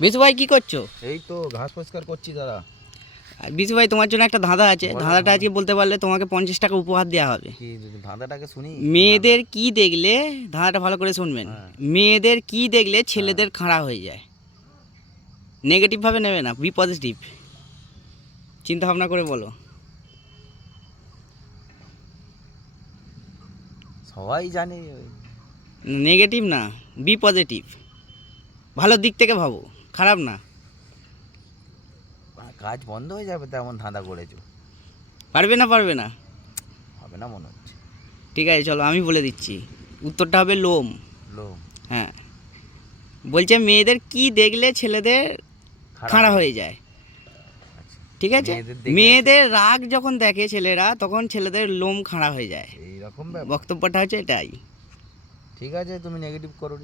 বিশু ভাই কি করছ? এই তো ঘাস পরিষ্কার করছি দাদা। আর বিশু ভাই তোমার জন্য একটা ধাঁধা আছে। ধাঁধাটা আজকে বলতে পারলে তোমাকে পঞ্চাশ টাকা উপহার দেওয়া হবে। কি ধাঁধাটাকে শুনি? মেয়েদের কি দেখলে ধাঁধাটা ভালো করে শুনবেন হ্যাঁ। মেয়েদের কি দেখলে ছেলেদের খাড়া হয়ে যায়? নেগেটিভভাবে নেবে না বি পজিটিভ চিন্তা ভাবনা করে বলো। সবাই জানে। নেগেটিভ না বি পজিটিভ ভালো দিক থেকে ভাবো। খারাপ না। কাজ বন্ধ হয়ে যাবে তেমন ধাঁধা করেছ। পারবে না পারবে না। হবে না মনে হচ্ছে। ঠিক আছে চলো আমি বলে দিচ্ছি। উত্তরটা হবে লোম। লোম। হ্যাঁ। বলছে মেয়েদের কি দেখলে ছেলেদের খাড়া হয়ে যায়। ঠিক আছে? মেয়েদের রাগ যখন দেখে ছেলেরা তখন ছেলেদের লোম খাড়া হয়ে যায়। এইরকম বক্তব্যটা হচ্ছে এটাই। ঠিক আছে তুমি নেগেটিভ করো